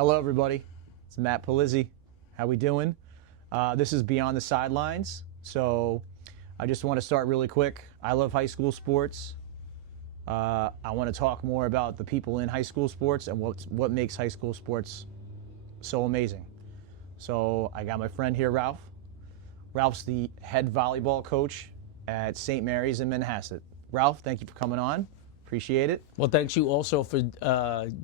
Hello, everybody. It's Matt Polizzi. How we doing? This is Beyond the Sidelines. So I just want to start really quick. I love high school sports. I want to talk more about the people in high school sports and what makes high school sports so amazing. So I got my friend here, Ralph. Ralph's the head volleyball coach at St. Mary's in Manhasset. Ralph, thank you for coming on. Appreciate it. Well, thanks you also for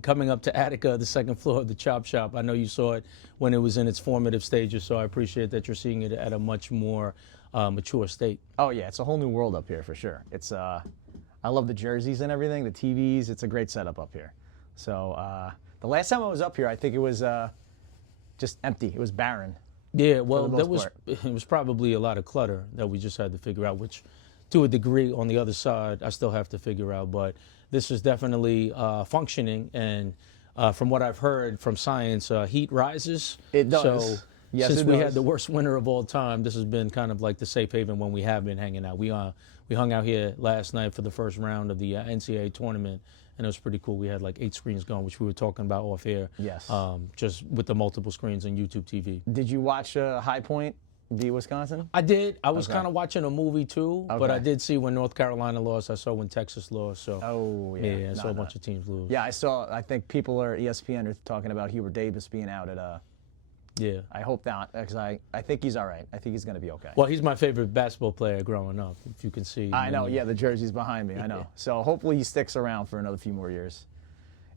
coming up to Attica, the second floor of the Chop Shop. I know you saw it when it was in its formative stages, so I appreciate that you're seeing it at a much more mature state. Oh yeah, it's a whole new world up here for sure. It's I love the jerseys and everything, the TVs. It's a great setup up here. So the last time I was up here, I think it was just empty. It was barren. Yeah, well, it was probably a lot of clutter that we just had to figure out, which to a degree on the other side I still have to figure out. But this is definitely functioning, and from what I've heard from science, heat rises. It does. So yes, since we had the worst winter of all time, this has been kind of like the safe haven when we have been hanging out. We hung out here last night for the first round of the NCAA tournament, and it was pretty cool. We had like 8 screens going, which we were talking about off air. Yes. Just with the multiple screens on YouTube TV. Did you watch High Point beat Wisconsin? I did. I was kind of watching a movie too, but I Okay. did see when North Carolina lost. I saw when Texas lost. So Oh yeah. yeah, I saw a bunch of teams lose. Yeah, I saw. I think people are ESPN are talking about Hubert Davis being out at. Yeah. I hope not, because I think he's all right. I think he's going to be okay. Well, he's my favorite basketball player growing up, if you can see. I know. Yeah, the jersey's behind me. I know. So hopefully he sticks around for another few more years.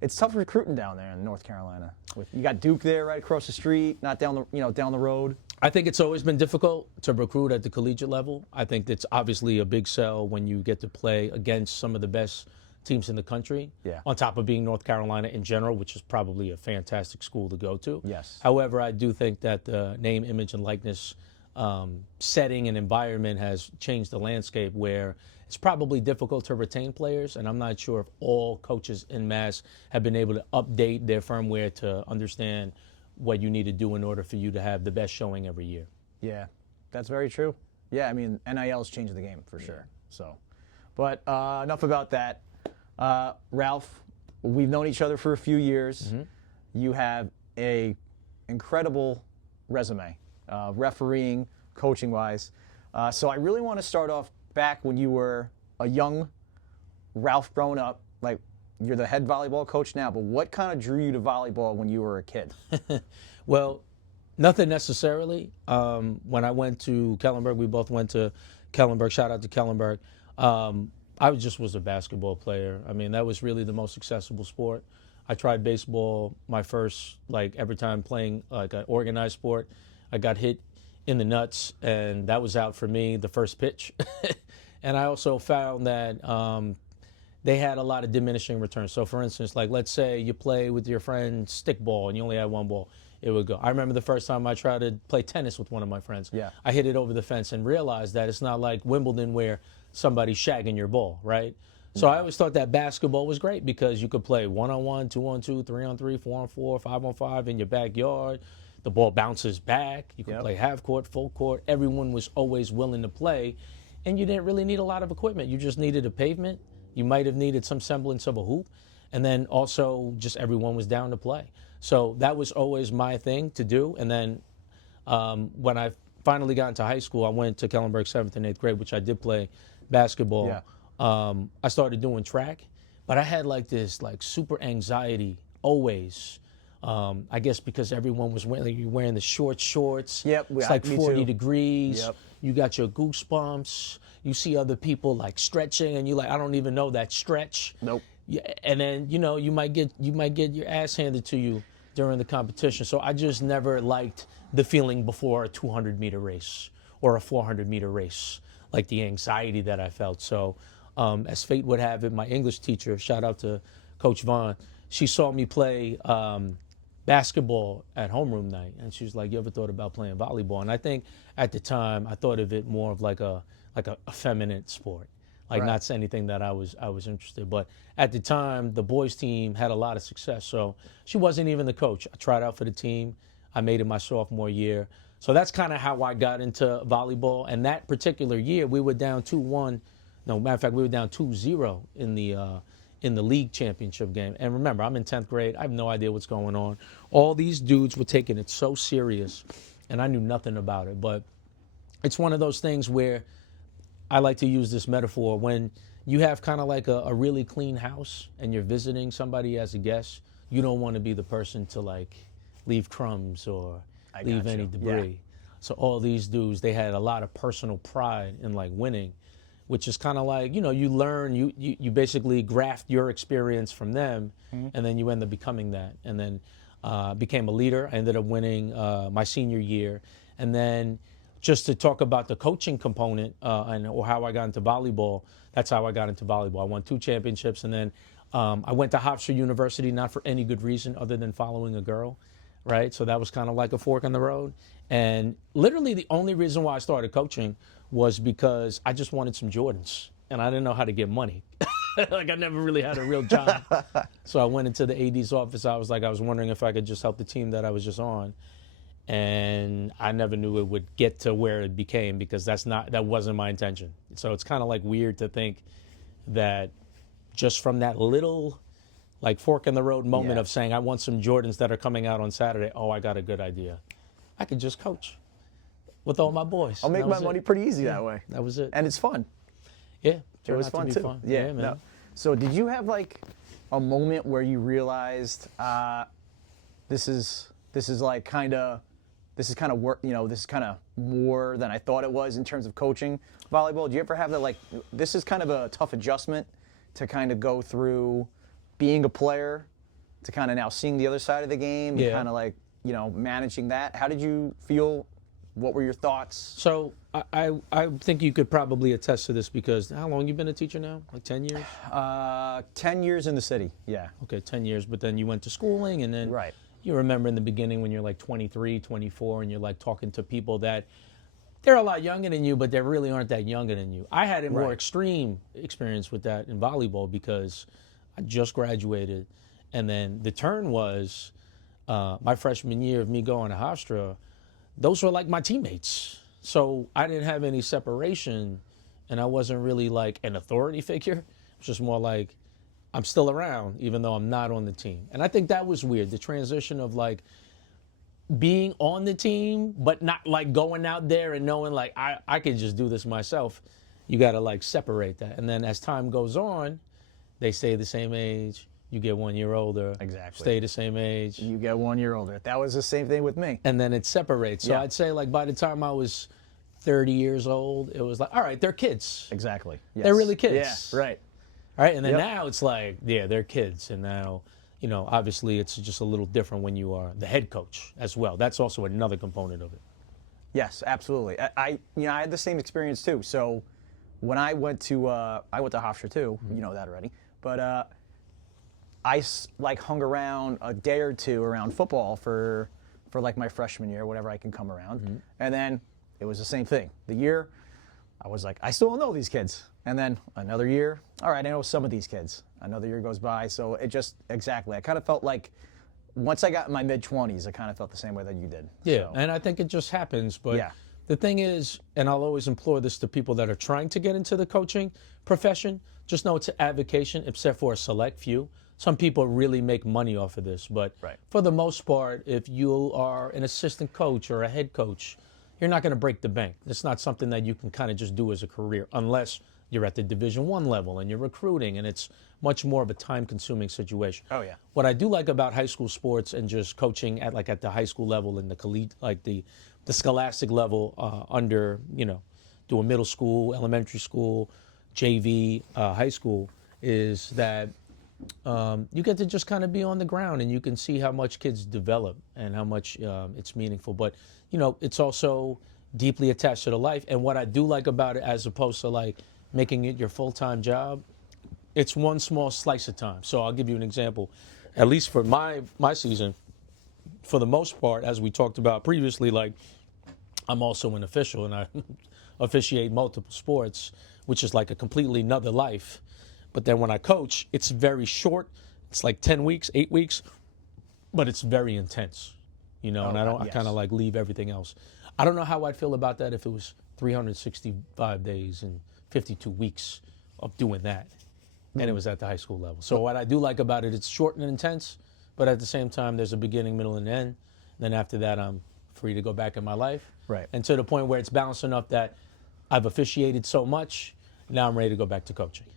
It's tough recruiting down there in North Carolina. You got Duke there right across the street, not down the road. I think it's always been difficult to recruit at the collegiate level. I think that's obviously a big sell when you get to play against some of the best teams in the country. Yeah. On top of being North Carolina in general, which is probably a fantastic school to go to. Yes. However, I do think that the name, image, and likeness setting and environment has changed the landscape where it's probably difficult to retain players, and I'm not sure if all coaches en masse have been able to update their firmware to understand what you need to do in order for you to have the best showing every year. Yeah, that's very true. Yeah, I mean, NIL's changed the game for sure. So, but enough about that. Ralph, we've known each other for a few years. Mm-hmm. You have a incredible resume, refereeing, coaching-wise. So I really want to start off back when you were a young Ralph growing up. Like, you're the head volleyball coach now, but what kind of drew you to volleyball when you were a kid? Well, nothing necessarily. When I went to Kellenberg, we both went to Kellenberg. Shout out to Kellenberg. I just was a basketball player. I mean, that was really the most accessible sport. I tried baseball my first, every time playing like an organized sport. I got hit in the nuts, and that was out for me the first pitch. And I also found that they had a lot of diminishing returns. So, for instance, let's say you play with your friend stickball and you only had one ball, it would go. I remember the first time I tried to play tennis with one of my friends. Yeah. I hit it over the fence and realized that it's not like Wimbledon where somebody's shagging your ball, right? So I always thought that basketball was great because you could play 1-on-1, 2-on-2, 3-on-3, 4-on-4, 5-on-5 in your backyard. The ball bounces back. You could play half court, full court. Everyone was always willing to play, and you didn't really need a lot of equipment. You just needed a pavement. You might have needed some semblance of a hoop, and then also just everyone was down to play. So that was always my thing to do. And then when I finally got into high school, I went to Kellenberg 7th and 8th grade, which I did play basketball. Yeah. I started doing track, but I had this super anxiety always. I guess because everyone was wearing the shorts. Yep, it's like 40 degrees. Yep. You got your goosebumps. You see other people stretching, and I don't even know that stretch. Nope. Yeah, and then you might get your ass handed to you during the competition. So I just never liked the feeling before a 200-meter race or a 400-meter race, like the anxiety that I felt. So as fate would have it, my English teacher, shout out to Coach Vaughn, she saw me play basketball at homeroom night, and she was like, "You ever thought about playing volleyball?" And I think at the time I thought of it more of like a effeminate sport, not anything that I was interested. But at the time, the boys team had a lot of success, so she wasn't even the coach. I tried out for the team. I made it my sophomore year. So that's kind of how I got into volleyball. And that particular year, we were down 2-1. No, matter of fact, we were down 2-0 in in the league championship game. And remember, I'm in 10th grade. I have no idea what's going on. All these dudes were taking it so serious, and I knew nothing about it. But it's one of those things where I like to use this metaphor. When you have kind of like a really clean house and you're visiting somebody as a guest, you don't want to be the person to like leave crumbs or leave any debris. Yeah. So all these dudes, they had a lot of personal pride in like winning, which is kind of like, you know, you learn, you basically graft your experience from them, and then you end up becoming that. And then became a leader. I ended up winning my senior year. And then just to talk about the coaching component or how I got into volleyball, that's how I got into volleyball. I won 2 championships, and then I went to Hofstra University, not for any good reason other than following a girl, right? So that was kind of like a fork in the road. And literally the only reason why I started coaching was because I just wanted some Jordans, and I didn't know how to get money. Like I never really had a real job. So I went into the AD's office. I was wondering if I could just help the team that I was just on. And I never knew it would get to where it became, because that wasn't my intention. So it's kind of like weird to think that just from that little like fork in the road moment of saying, I want some Jordans that are coming out on Saturday. Oh, I got a good idea. I could just coach with all my boys. I'll make my money pretty easy that way. That was it. And it's fun. Yeah. It was fun too. Fun. Yeah, man. no. So did you have like a moment where you realized this is like kind of work, you know, this is kind of more than I thought it was in terms of coaching volleyball? Do you ever have that, like, this is kind of a tough adjustment to kind of go through being a player to kind of now seeing the other side of the game and kind of like, you know, managing that? How did you feel? What were your thoughts? So I think you could probably attest to this, because how long you been a teacher now? Like 10 years? 10 years in the city, yeah. Okay, 10 years, but then you went to schooling, and then Right. you remember in the beginning when you're like 23, 24, and you're like talking to people that they're a lot younger than you, but they really aren't that younger than you. I had a more extreme experience with that in volleyball because I just graduated, and then the turn was my freshman year of me going to Hofstra. Those were like my teammates. So I didn't have any separation, and I wasn't really like an authority figure. It was just more like I'm still around even though I'm not on the team. And I think that was weird, the transition of like being on the team but not like going out there and knowing like I could just do this myself. You got to like separate that. And then as time goes on, they stay the same age. You get 1 year older. Exactly. Stay the same age. You get 1 year older. That was the same thing with me. And then it separates. So I'd say like by the time I was 30 years old, it was like, all right, they're kids. Exactly. Yes. They're really kids. Yeah, right. All right. And then now it's like, yeah, they're kids. And now, you know, obviously it's just a little different when you are the head coach as well. That's also another component of it. Yes, absolutely. I had the same experience too. So when I went to Hofstra too, you know that already. But I like hung around a day or two around football for like my freshman year, whatever I can come around. And then it was the same thing. The year, I was like, I still don't know these kids. And then another year, all right, I know some of these kids. Another year goes by. So it just, exactly. I kind of felt like once I got in my mid-20s, I kind of felt the same way that you did. Yeah, So, and I think it just happens. But the thing is, and I'll always implore this to people that are trying to get into the coaching profession, just know it's an avocation except for a select few. Some people really make money off of this, but for the most part, if you are an assistant coach or a head coach, you're not going to break the bank. It's not something that you can kind of just do as a career unless you're at the Division I level and you're recruiting, and it's much more of a time-consuming situation. Oh yeah. What I do like about high school sports and just coaching at the high school level and the scholastic level under, you know, doing middle school, elementary school, JV, high school, is that you get to just kind of be on the ground and you can see how much kids develop and how much it's meaningful. But, you know, it's also deeply attached to the life. And what I do like about it, as opposed to like making it your full-time job, it's one small slice of time. So I'll give you an example. At least for my season, for the most part, as we talked about previously, like I'm also an official and I officiate multiple sports, which is like a completely another life. But then when I coach, it's very short. It's like 10 weeks, 8 weeks, but it's very intense, you know, I kind of like leave everything else. I don't know how I'd feel about that if it was 365 days and 52 weeks of doing that. and it was at the high school level. So what I do like about it, it's short and intense, but at the same time, there's a beginning, middle, and end. Then after that, I'm free to go back in my life. Right. And to the point where it's balanced enough that I've officiated so much, now I'm ready to go back to coaching.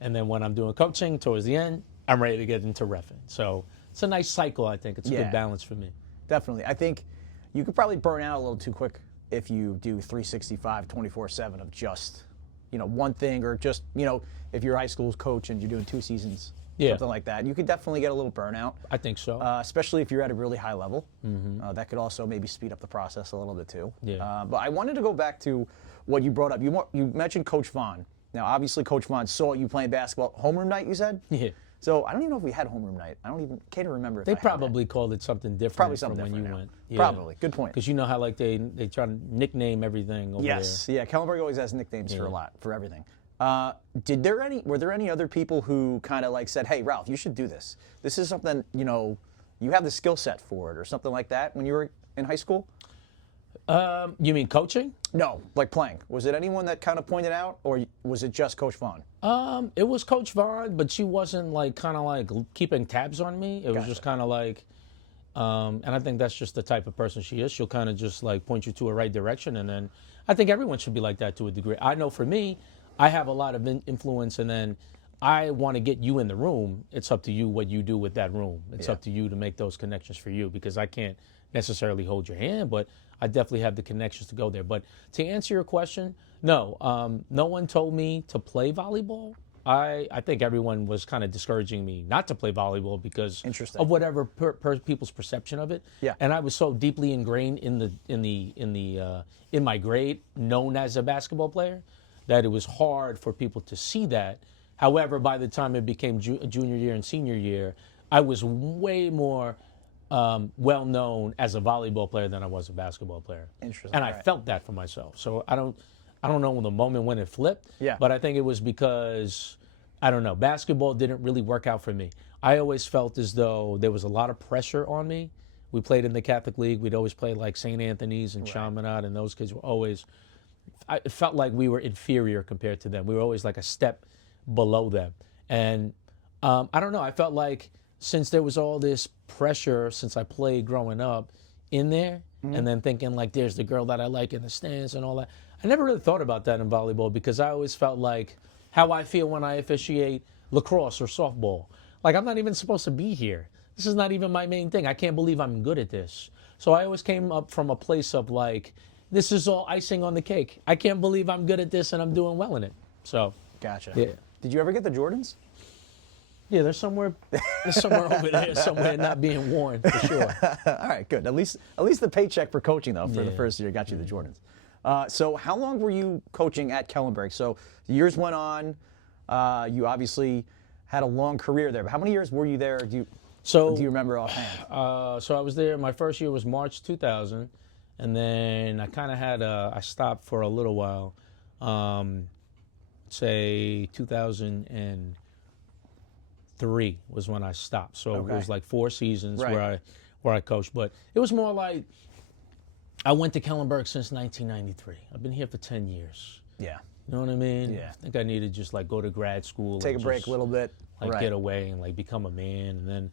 And then when I'm doing coaching towards the end, I'm ready to get into reffing. So it's a nice cycle, I think. It's a good balance for me. Definitely. I think you could probably burn out a little too quick if you do 365, 24/7 of just, one thing, or just, if you're a high school coach and you're doing 2 seasons, something like that. You could definitely get a little burnout. I think so. Especially if you're at a really high level. That could also maybe speed up the process a little bit too. Yeah. But I wanted to go back to what you brought up. You mentioned Coach Vaughn. Now, obviously, Coach Vaughn saw you playing basketball. Homeroom night, you said? Yeah. So I don't even know if we had homeroom night. Can't remember. If They I had probably called it something different Probably something from when you different now. went. Yeah. Probably. Good point. Because you know how like they try to nickname everything over Yes. Yeah. Kellenberg always has nicknames for everything. Were there any other people who kind of like said, "Hey, Ralph, you should do this. This is something you have the skill set for it," or something like that when you were in high school? You mean coaching? No, like playing. Was it anyone that kind of pointed out, or was it just Coach Vaughn? It was Coach Vaughn, but she wasn't like kind of like keeping tabs on me. It was just kind of like, and I think that's just the type of person she is. She'll kind of just like point you to a right direction, and then I think everyone should be like that to a degree. I know for me, I have a lot of influence, and then I want to get you in the room. It's up to you what you do with that room. It's up to you to make those connections for you, because I can't necessarily hold your hand, but I definitely have the connections to go there. But to answer your question, no, no one told me to play volleyball. I think everyone was kind of discouraging me not to play volleyball because of whatever people's perception of it. Yeah. And I was so deeply ingrained in my grade, known as a basketball player, that it was hard for people to see that. However, by the time it became junior year and senior year, I was way more well known as a volleyball player than I was a basketball player. Interesting. And I felt that for myself. So I don't know the moment when it flipped. Yeah. But I think it was because, I don't know, basketball didn't really work out for me. I always felt as though there was a lot of pressure on me. We played in the Catholic League. We'd always play like St. Anthony's and Chaminade, and those kids were always, it felt like we were inferior compared to them. We were always like a step below them. And I don't know, I felt like since there was all this pressure since I played growing up in there, and then thinking like there's the girl that I like in the stands and all that, I never really thought about that in volleyball, because I always felt like how I feel when I officiate lacrosse or softball. Like, I'm not even supposed to be here. This is not even my main thing. I can't believe I'm good at this. So I always came up from a place of like, this is all icing on the cake. I can't believe I'm good at this and I'm doing well in it. So. Gotcha. Yeah. Did you ever get the Jordans? Yeah, they're somewhere over there, somewhere not being worn, for sure. All right, good. At least the paycheck for coaching, though, for the first year got you the Jordans. So how long were you coaching at Kellenberg? So the years went on. You obviously had a long career there. But how many years were you there? Do you remember offhand? So I was there. My first year was March 2000, and then I kind of had I stopped for a little while. Say 2003 was when I stopped. So it was like 4 seasons where I coached. But it was more like I went to Kellenberg since 1993. I've been here for 10 years. Yeah. You know what I mean? Yeah. I think I need to just like go to grad school. Take a break a little bit. Like get away and like become a man. And then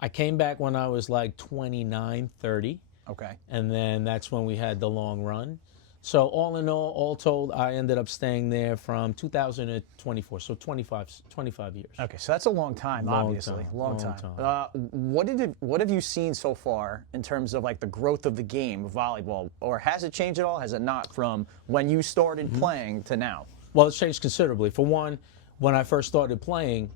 I came back when I was like 29, 30. Okay. And then that's when we had the long run. So all in all told, I ended up staying there from 2000 to 24, so 25 years. Okay, so that's a long time, obviously. Long time. What have you seen so far in terms of like the growth of the game of volleyball? Or has it changed at all? Has it not, from when you started playing to now? Well, it's changed considerably. For one, when I first started playing,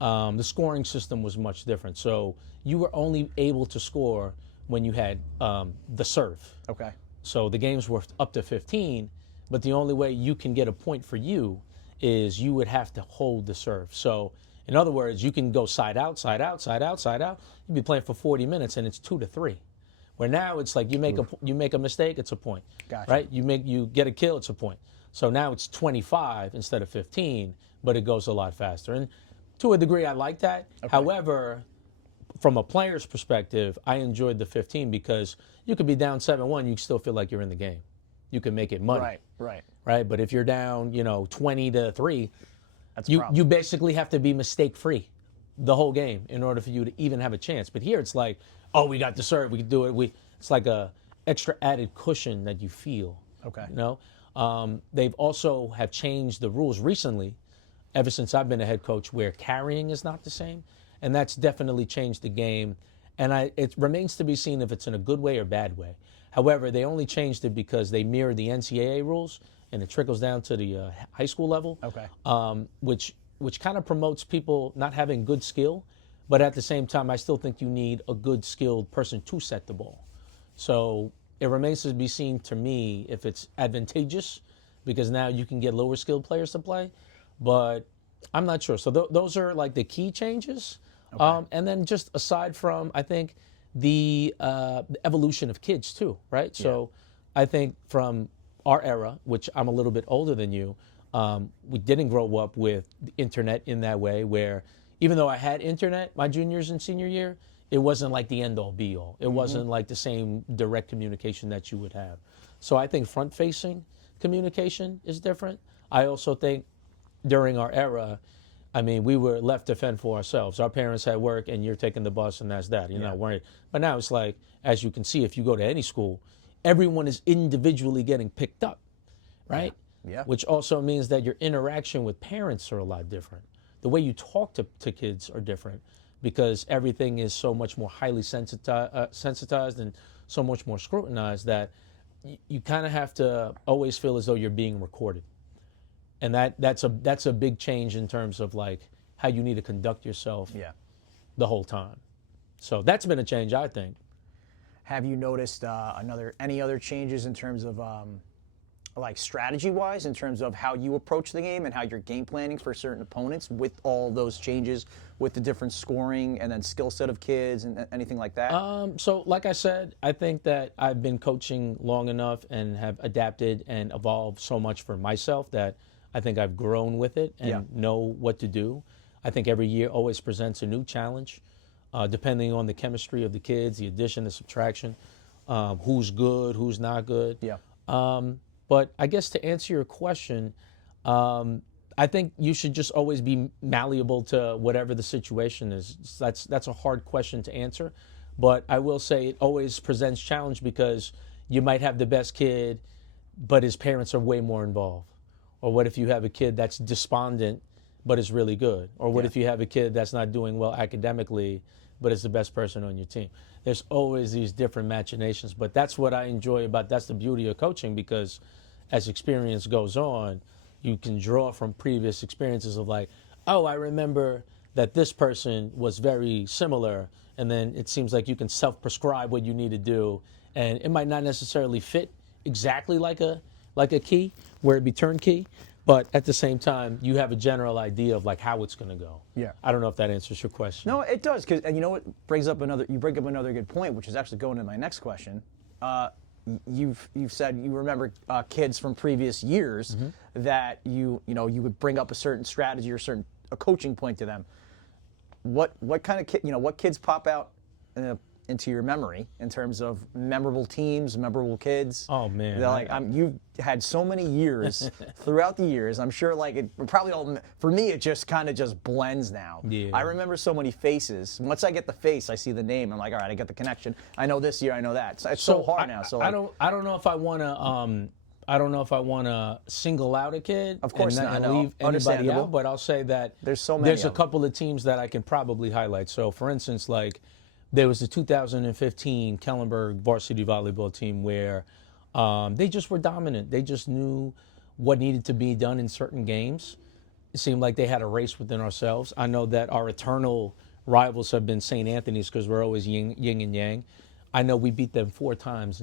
the scoring system was much different. So you were only able to score when you had the serve. Okay. So the games were up to 15, but the only way you can get a point for you is you would have to hold the serve. So in other words, you can go side out, side out, side out, side out. You'd be playing for 40 minutes and it's 2-3. Where now it's like you make a mistake, it's a point. Gotcha. Right? You get a kill, it's a point. So now it's 25 instead of 15, but it goes a lot faster. And to a degree, I like that. Okay. However, from a player's perspective, I enjoyed the 15 because you could be down 7-1, you still feel like you're in the game. You can make it money. Right. Right? But if you're down, 20-3, That's a problem. You basically have to be mistake free the whole game in order for you to even have a chance. But here it's like, oh, we got the serve, we can do it. It's like a extra added cushion that you feel. Okay. You know, they've also have changed the rules recently, ever since I've been a head coach, where carrying is not the same, and that's definitely changed the game. And it remains to be seen if it's in a good way or bad way. However, they only changed it because they mirrored the NCAA rules, and it trickles down to the high school level. Okay. Which kind of promotes people not having good skill, but at the same time, I still think you need a good skilled person to set the ball. So it remains to be seen to me if it's advantageous, because now you can get lower skilled players to play, but I'm not sure. So those are like the key changes. Okay. And then just aside from, I think, the evolution of kids too, right? So I think from our era, which I'm a little bit older than you, we didn't grow up with the internet in that way, where even though I had internet my juniors and senior year, it wasn't like the end all be all. It wasn't like the same direct communication that you would have. So I think front facing communication is different. I also think during our era, I mean, we were left to fend for ourselves. Our parents had work and you're taking the bus and that's that. You're not worried. But now it's like, as you can see, if you go to any school, everyone is individually getting picked up, right? Yeah. Which also means that your interaction with parents are a lot different. The way you talk to kids are different, because everything is so much more highly sensitized and so much more scrutinized that you kind of have to always feel as though you're being recorded. And that's a big change in terms of like how you need to conduct yourself the whole time. So that's been a change, I think. Have you noticed any other changes in terms of like strategy-wise, in terms of how you approach the game and how you're game planning for certain opponents with all those changes, with the different scoring and then skill set of kids and anything like that? So like I said, I think that I've been coaching long enough and have adapted and evolved so much for myself that I think I've grown with it and know what to do. I think every year always presents a new challenge, depending on the chemistry of the kids, the addition, the subtraction, who's good, who's not good. Yeah. But I guess to answer your question, I think you should just always be malleable to whatever the situation is. That's a hard question to answer, but I will say it always presents challenge, because you might have the best kid, but his parents are way more involved. Or what if you have a kid that's despondent, but is really good? Or what if you have a kid that's not doing well academically, but is the best person on your team? There's always these different machinations, but that's what I enjoy that's the beauty of coaching, because as experience goes on, you can draw from previous experiences of like, oh, I remember that this person was very similar, and then it seems like you can self-prescribe what you need to do, and it might not necessarily fit exactly like a key, where it be turnkey, but at the same time, you have a general idea of like how it's going to go. Yeah. I don't know if that answers your question. No, it does, because you know what brings up you bring up another good point, which is actually going to my next question. You've said you remember kids from previous years that you would bring up a certain strategy or a coaching point to them. What kind of what kids pop out into your memory in terms of memorable teams, memorable kids? Oh man, they're like you had so many years throughout the years. I'm sure like it probably all for me. It just kind of just blends now. Yeah. I remember so many faces. Once I get the face, I see the name. I'm like, all right, I get the connection. I know this year. I know that. It's so hard now. So I don't know if I want to. I don't know if I want to single out a kid. Of course and not. And leave anybody out. But I'll say that there's so many. There's a couple of teams that I can probably highlight. So, for instance, like there was the 2015 Kellenberg varsity volleyball team where they just were dominant. They just knew what needed to be done in certain games. It seemed like they had a race within ourselves. I know that our eternal rivals have been St. Anthony's, because we're always yin and yang. I know we beat them 4 times,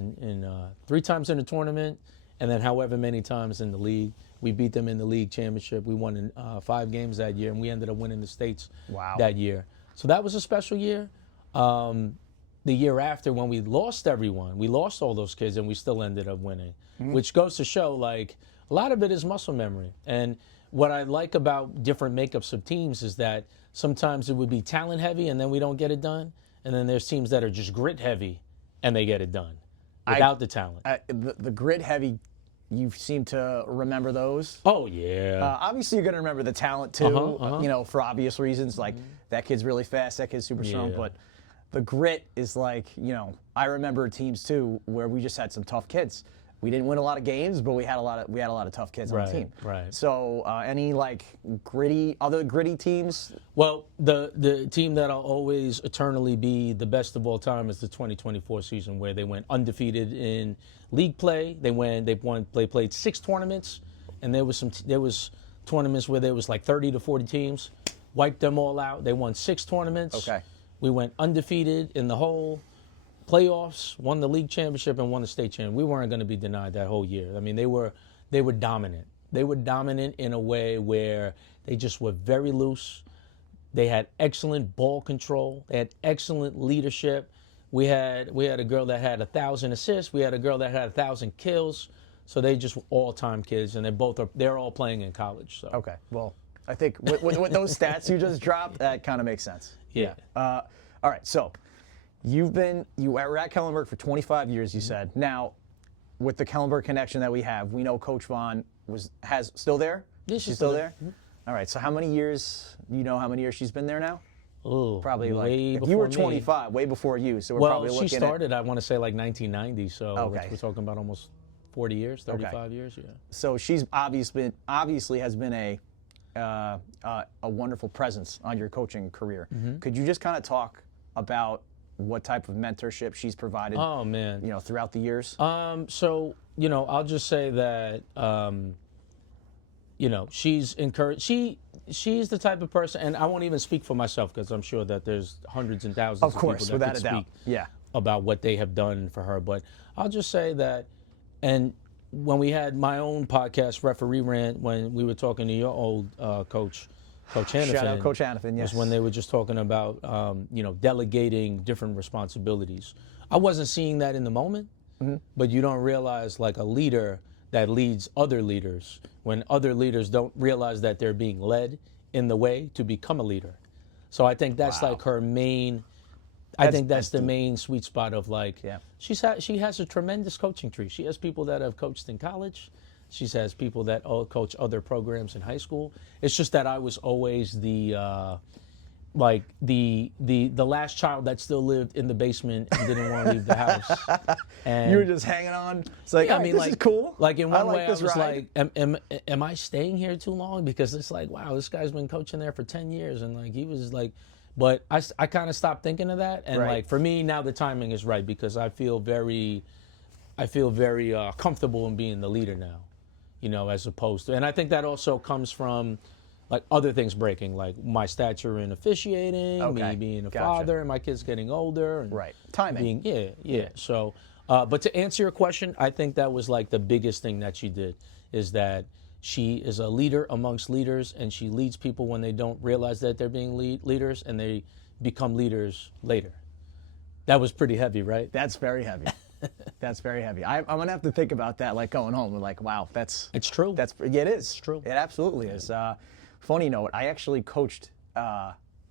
3 times in the tournament, and then however many times in the league. We beat them in the league championship. We won in 5 games that year, and we ended up winning the States that year. So that was a special year. The year after, when we lost everyone, we lost all those kids, and we still ended up winning, which goes to show like a lot of it is muscle memory. And what I like about different makeups of teams is that sometimes it would be talent heavy and then we don't get it done. And then there's teams that are just grit heavy and they get it done without the talent. The grit heavy you seem to remember those. Oh yeah. Obviously, you're going to remember the talent too, you know, for obvious reasons. Like, that kid's really fast, that kid's super strong. Yeah. But the grit is like, you know, I remember teams too where we just had some tough kids. We didn't win a lot of games, but we had a lot of tough kids on the team. Right. So, any like other gritty teams? Well, the team that'll always eternally be the best of all time is the 2024 season, where they went undefeated in league play. They played 6 tournaments, and there was tournaments where there was like 30 to 40 teams. Wiped them all out. They won 6 tournaments. Okay. We went undefeated in the whole playoffs, won the league championship, and won the state championship. We weren't going to be denied that whole year. I mean, they were dominant. They were dominant in a way where they just were very loose. They had excellent ball control. They had excellent leadership. We had a girl that had 1,000 assists. We had a girl that had 1,000 kills. So they just were all-time kids, and they're all playing in college. So. Okay. Well, I think with those stats you just dropped, that kind of makes sense. Yeah. All right. So. You were at Kellenberg for 25 years, you said. Now, with the Kellenberg connection that we have, we know Coach Vaughn has still there? Yeah, she's still there? Mm-hmm. All right, so how many years she's been there now? Oh, probably like, way if you were before me. 25, way before you, so we're probably looking she started, I want to say like 1990, so Okay. we're talking about almost 40 years, 35 years, yeah. So she's obviously has been a wonderful presence on your coaching career. Mm-hmm. Could you just kind of talk about what type of mentorship she's provided, Oh, man. you know, throughout the years? So, you know, I'll just say that, you know, she's encouraged. She's the type of person, and I won't even speak for myself because I'm sure that there's hundreds and thousands Of course, people that without could a doubt. speak Yeah. about what they have done for her. But I'll just say that, and when we had my own podcast, Referee Rant, when we were talking to your old coach, Coach Hannafin. Shout out Coach Hannafin, yes. Was when they were just talking about, you know, delegating different responsibilities. I wasn't seeing that in the moment, but you don't realize, like, a leader that leads other leaders, when other leaders don't realize that they're being led in the way to become a leader. So I think that's like her main, I think that's the main sweet spot of, like, she has a tremendous coaching tree. She has people that have coached in college. She has people that coach other programs in high school. It's just that I was always the last child that still lived in the basement and didn't want to leave the house. And you were just hanging on. It's like, I mean, this is cool. Like, in one way, I was ride. like, am I staying here too long? Because it's like, wow, this guy's been coaching there for 10 years, and like he was like, but I kind of stopped thinking of that, and like for me now the timing is right because I feel very comfortable in being the leader now. You know, as opposed to, and I think that also comes from, like, other things breaking, like my stature in officiating, me being a father, and my kids getting older. And timing. Yeah. So, but to answer your question, I think that was like the biggest thing that she did, is that she is a leader amongst leaders, and she leads people when they don't realize that they're being leaders, and they become leaders later. That was pretty heavy, right? That's very heavy. That's very heavy. I'm gonna have to think about that, like going home. Like, wow, it's true. It is. It's true. It absolutely is. Funny note, I actually coached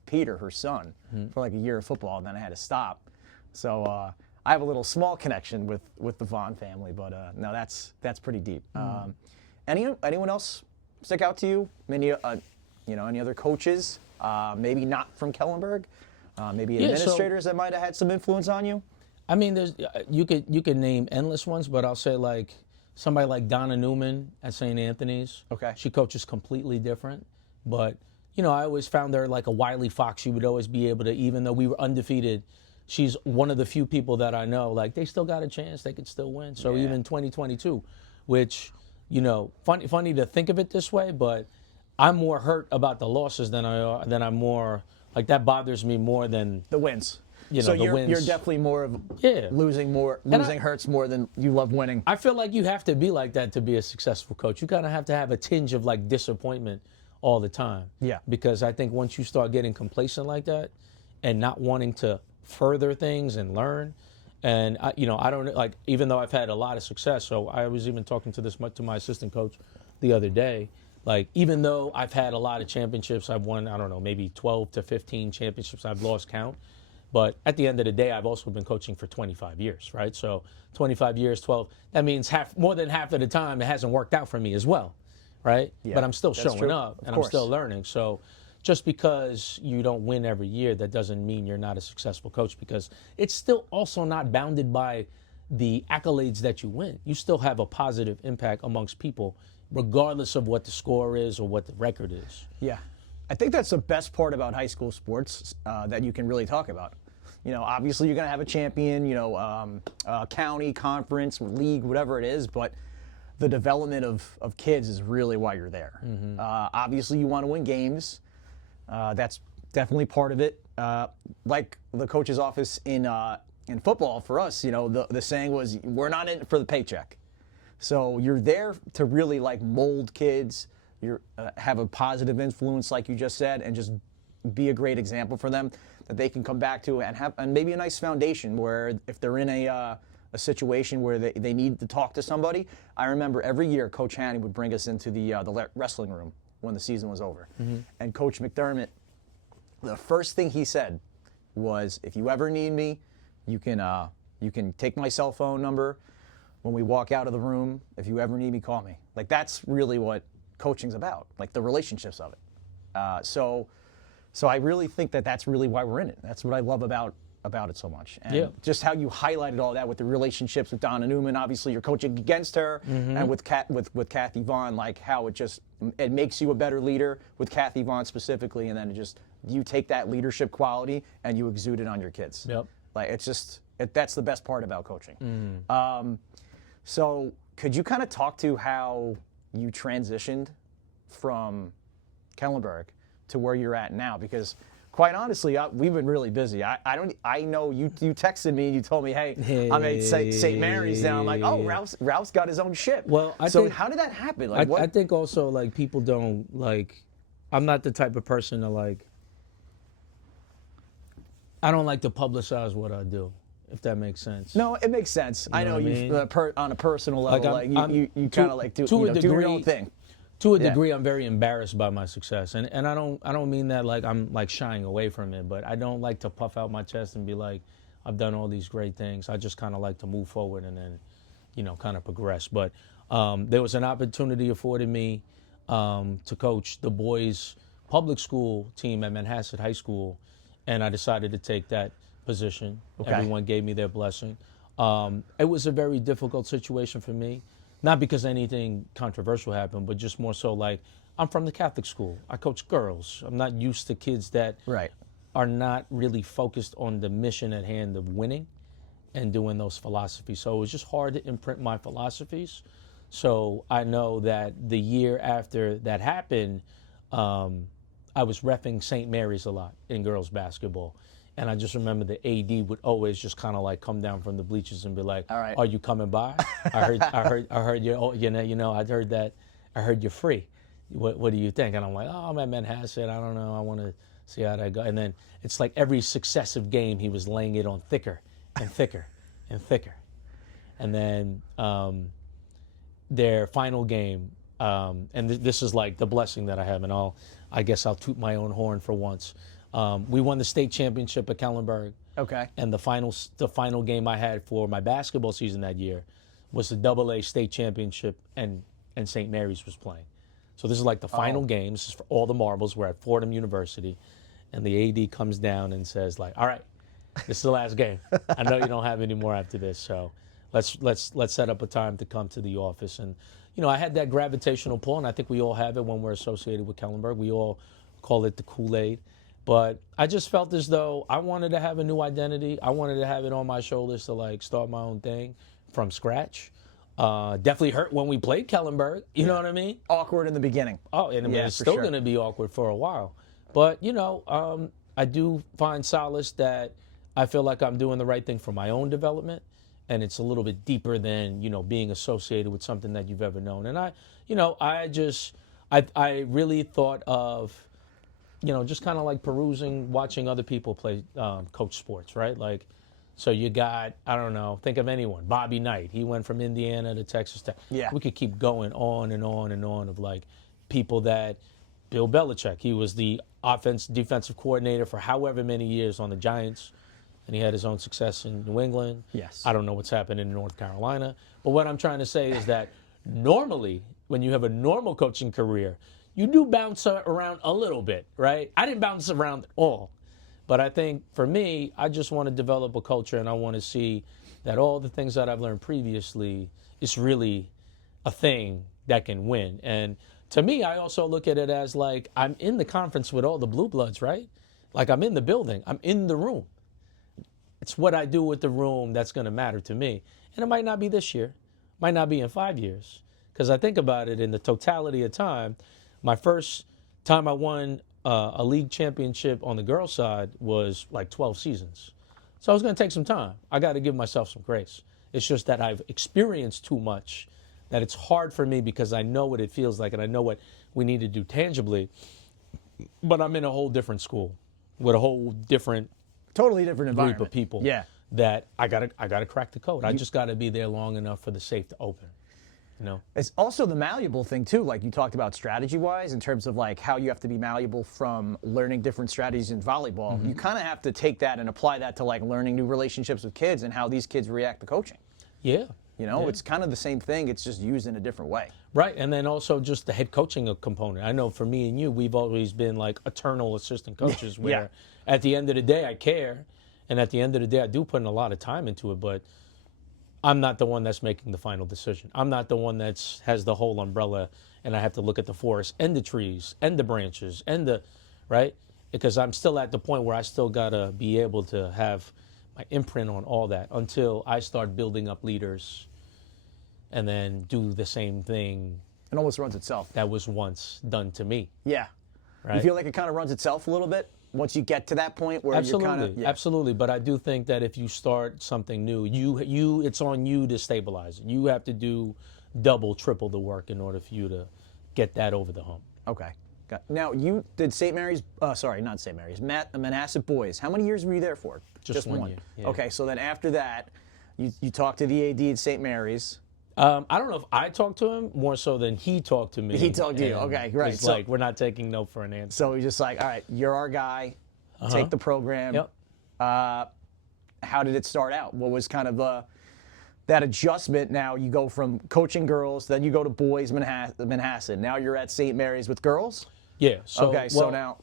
Peter, her son, for like a year of football, and then I had to stop. So I have a little small connection with the Vaughn family, but no, that's pretty deep. Anyone else stick out to you? Any other coaches? Maybe not from Kellenberg. Maybe administrators that might have had some influence on you. I mean, you could name endless ones, but I'll say like somebody like Donna Newman at St. Anthony's. Okay. She coaches completely different, but you know, I always found her like a wily fox. She would always be able to, even though we were undefeated, she's one of the few people that I know, like, they still got a chance, they could still win. So even 2022, which, you know, funny to think of it this way, but I'm more hurt about the losses than I'm more, like, that bothers me more than the wins. You know, so the wins. You're definitely more of losing hurts more than you love winning. I feel like you have to be like that to be a successful coach. You kind of have to have a tinge of like disappointment all the time. Yeah. Because I think once you start getting complacent like that and not wanting to further things and learn, and I don't like, even though I've had a lot of success. So I was even talking to my assistant coach the other day. Like, even though I've had a lot of championships, I've won, I don't know, maybe 12 to 15 championships. I've lost count. But at the end of the day, I've also been coaching for 25 years, right? So 25 years, 12, that means more than half of the time it hasn't worked out for me as well, right? Yeah, but I'm still that's showing true. up Of and course. I'm still learning. So just because you don't win every year, that doesn't mean you're not a successful coach, because it's still also not bounded by the accolades that you win. You still have a positive impact amongst people, regardless of what the score is or what the record is. Yeah. I think that's the best part about high school sports that you can really talk about. You know, obviously you're going to have a champion, you know, county, conference, league, whatever it is, but the development of kids is really why you're there. Obviously you want to win games. That's definitely part of it. Like the coach's office in football, for us, you know, the saying was, we're not in it for the paycheck. So you're there to really like mold kids, have a positive influence, like you just said, and just be a great example for them that they can come back to and have, and maybe a nice foundation where if they're in a situation where they need to talk to somebody. I remember every year Coach Haney would bring us into the wrestling room when the season was over. And Coach McDermott, the first thing he said was, if you ever need me, you can take my cell phone number when we walk out of the room. If you ever need me, call me. Like, that's really what coaching's about, like the relationships of it. So I really think that that's really why we're in it. That's what I love about it so much. And just how you highlighted all that with the relationships with Donna Newman. Obviously, you're coaching against her, and with Kathy Vaughn, like how it makes you a better leader with Kathy Vaughn specifically, and then you take that leadership quality and you exude it on your kids. Yep. Like, that's the best part about coaching. So could you kind of talk to how you transitioned from Kellenberg to where you're at now? Because quite honestly, we've been really busy. I know you texted me and you told me, hey, I'm at St. Mary's now. I'm like, oh, Ralph's got his own ship. Well, how did that happen? Like, I think also, like, people don't, like, I'm not the type of person to, like, I don't like to publicize what I do, if that makes sense. No, it makes sense. I know you on a personal level, you kind of like do your own thing. To a degree, I'm very embarrassed by my success, and I don't mean that like I'm like shying away from it, but I don't like to puff out my chest and be like, I've done all these great things. I just kind of like to move forward and then, you know, kind of progress. But there was an opportunity afforded me to coach the boys' public school team at Manhasset High School, and I decided to take that position. Okay. Everyone gave me their blessing. It was a very difficult situation for me. Not because anything controversial happened, but just more so like, I'm from the Catholic school. I coach girls. I'm not used to kids that are not really focused on the mission at hand of winning and doing those philosophies. So it was just hard to imprint my philosophies. So I know that the year after that happened, I was reffing St. Mary's a lot in girls basketball. And I just remember the AD would always just kind of like come down from the bleachers and be like, all right, are you coming by? I heard you, I heard that, I heard you're free. What do you think? And I'm like, oh, I'm at Manhasset. I don't know. I want to see how that goes. And then it's like every successive game, he was laying it on thicker and thicker and thicker. And then their final game, and this is like the blessing that I have, and I guess I'll toot my own horn for once. We won the state championship at Kellenberg. Okay. And the final game I had for my basketball season that year was the AA state championship, and St. Mary's was playing. So this is like the final game. This is for all the marbles. We're at Fordham University, and the AD comes down and says, like, all right, this is the last game. I know you don't have any more after this, so let's set up a time to come to the office. And you know, I had that gravitational pull, and I think we all have it when we're associated with Kellenberg. We all call it the Kool-Aid. But I just felt as though I wanted to have a new identity. I wanted to have it on my shoulders to like start my own thing from scratch. Definitely hurt when we played Kellenberg. You know what I mean? Awkward in the beginning. Oh, and it's still going to be awkward for a while. But, you know, I do find solace that I feel like I'm doing the right thing for my own development. And it's a little bit deeper than, you know, being associated with something that you've ever known. And I really thought of, you know, just kind of like perusing, watching other people play, coach sports, right? Like, so you got, I don't know, think of anyone, Bobby Knight. He went from Indiana to Texas Tech. Yeah. We could keep going on and on and on of like people that, Bill Belichick, he was the defensive coordinator for however many years on the Giants. and he had his own success in New England. Yes. I don't know what's happening in North Carolina. But what I'm trying to say is that normally, when you have a normal coaching career, you do bounce around a little bit, right? I didn't bounce around at all. But I think for me, I just want to develop a culture, and I want to see that all the things that I've learned previously is really a thing that can win. And to me, I also look at it as like I'm in the conference with all the blue bloods, right? Like I'm in the building, I'm in the room. It's what I do with the room that's going to matter to me. And it might not be this year, might not be in 5 years. Because I think about it in the totality of time, my first time I won a league championship on the girls' side was like 12 seasons. So I was going to take some time. I got to give myself some grace. It's just that I've experienced too much that it's hard for me because I know what it feels like and I know what we need to do tangibly. But I'm in a whole different school with a whole different Totally different environment. group of people. Yeah. That I gotta crack the code. I just gotta be there long enough for the safe to open. You know? It's also the malleable thing too, like you talked about strategy-wise, in terms of like how you have to be malleable from learning different strategies in volleyball. Mm-hmm. You kind of have to take that and apply that to like learning new relationships with kids and how these kids react to coaching. Yeah. You know, Yeah. it's kind of the same thing. It's just used in a different way. Right, and then also just the head coaching component. I know for me and you, we've always been like eternal assistant coaches where at the end of the day, I care, and at the end of the day, I do put in a lot of time into it, but I'm not the one that's making the final decision. I'm not the one that's has the whole umbrella, and I have to look at the forest and the trees and the branches and the, right? Because I'm still at the point where I still got to be able to have my imprint on all that until I start building up leaders and then do the same thing It almost runs itself. that was once done to me. Yeah. Right? You feel like it kind of runs itself a little bit once you get to that point where Absolutely, you're kind of absolutely. But I do think that if you start something new, it's on you to stabilize it. You have to do double, triple the work in order for you to get that over the hump. Okay. Now you did St. Mary's. Sorry, not St. Mary's. Manhasset boys. How many years were you there for? Just 1 year. Yeah. Okay, so then after that, you talked to the AD at St. Mary's. I don't know if I talked to him more so than he talked to me. He talked to you. And Okay, right. It's like we're not taking no for an answer. So he's just like, all right, you're our guy. Take the program. Yep. How did it start out? What was kind of that adjustment? Now you go from coaching girls, then you go to boys Manhasset. Now you're at St. Mary's with girls. Yeah. So, Okay, so now